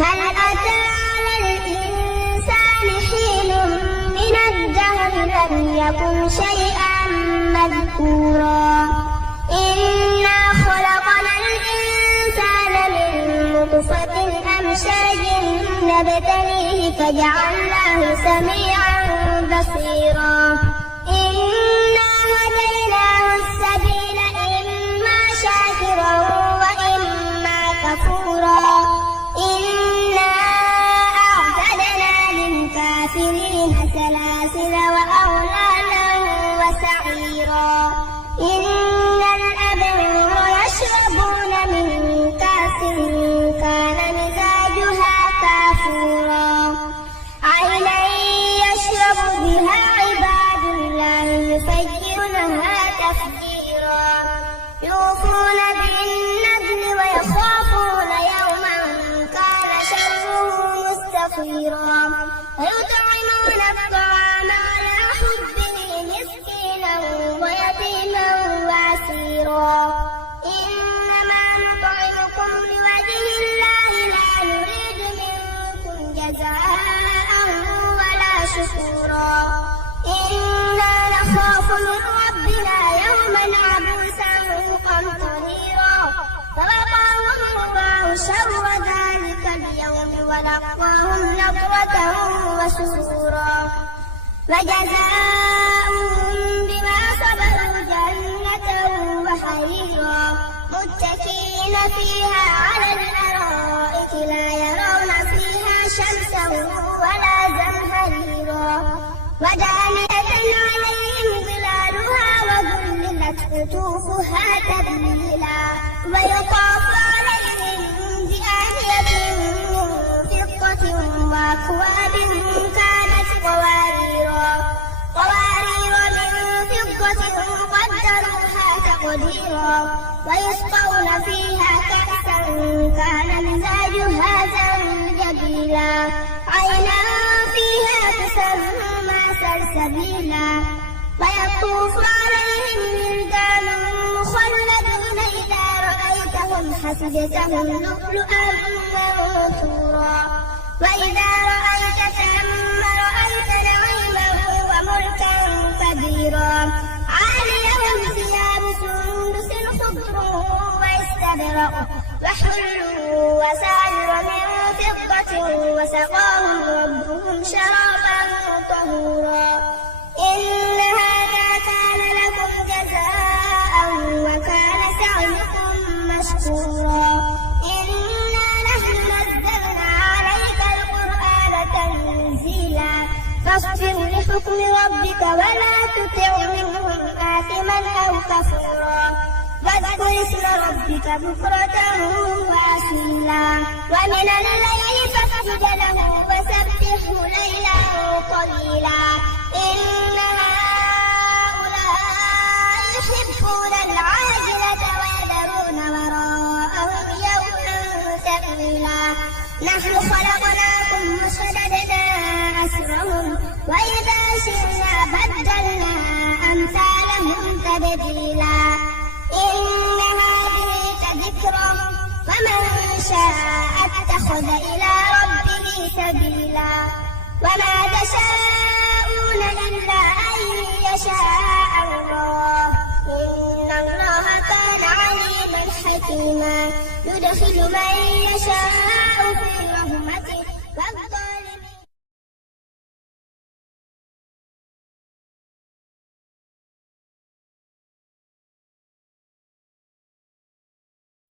هل أتى على الإنسان حين من الدهر لم يكن شيئا مذكورا إنا خلقنا الإنسان من نطفة أمشاج نبتليه فجعلناه سميعا بصيرا إنا هديناه السبيل إما شاكرا وإما كفورا إنا أعتدنا للكافرين سلاسل وأغلالا وسعيرا إن الأبرار يشربون من كأس كان مزاجها كافورا عينا يشرب بها عباد الله يفجرونها تفجيرا يوفون بالنذر ويخافون يوما كان شره مستطيرا ويطعمون الطعام على حبه مسكينا ويتيما واسيرا إنما نطعمكم لوجه الله لا نريد منكم جزاء ولا شكورا إنا نخاف من ربنا يوما عبوسا قمطريرا فوقاهم الله شر ذلك اليوم ولقاهم نضرة وسرورا وجزاؤهم بما صبروا جنة وحريرا متكئين فيها على الأرائك لا يرون فيها شمسا ولا زمهريرا ودانية عليهم ظلالها وذللت قطوفها تذليلا ويطاف عليهم بآنية من فضة وأكواب كانت قوارير من فضة قدروها تقديرا ويسقون فيها كأسا كان مزاجها زنجبيلا عينا فيها تسمى سلسبيلا ويطوف عليهم ولدان مخلدون إذا رأيتهم حسبتهم لؤلؤا منثورا وإذا رأيت ثم رأيت نعيما وملكا كبيرا عاليهم ثياب سندس خضر واستبرق وحلوا وسعير من فضة وسقاهم ربهم شرابا طهورا إن هذا كان لكم جزاء وكان سعيكم مشكورا إنا نحن نزلنا عليك القرآن تنزيلا فاصبر لحكم ربك ولا تطع منهم آثما أو كفورا واذكر اسم ربك بكرة وأصيلا ومن الليل فاسجد له وسبحه ليلا طويلا إن هؤلاء يحبون العاجلة ويذرون وراءهم يوما ثقيلا نحن خلقناكم وشددنا أسرهم وإذا شئنا بدلنا أمثالهم تبديلا إن هذه تذكرة فمن شاء اتخذ إلى ربه سبيلا وما تشاءون إلا أن يشاء الله إن الله كان عليما حكيما يدخل من يشاء في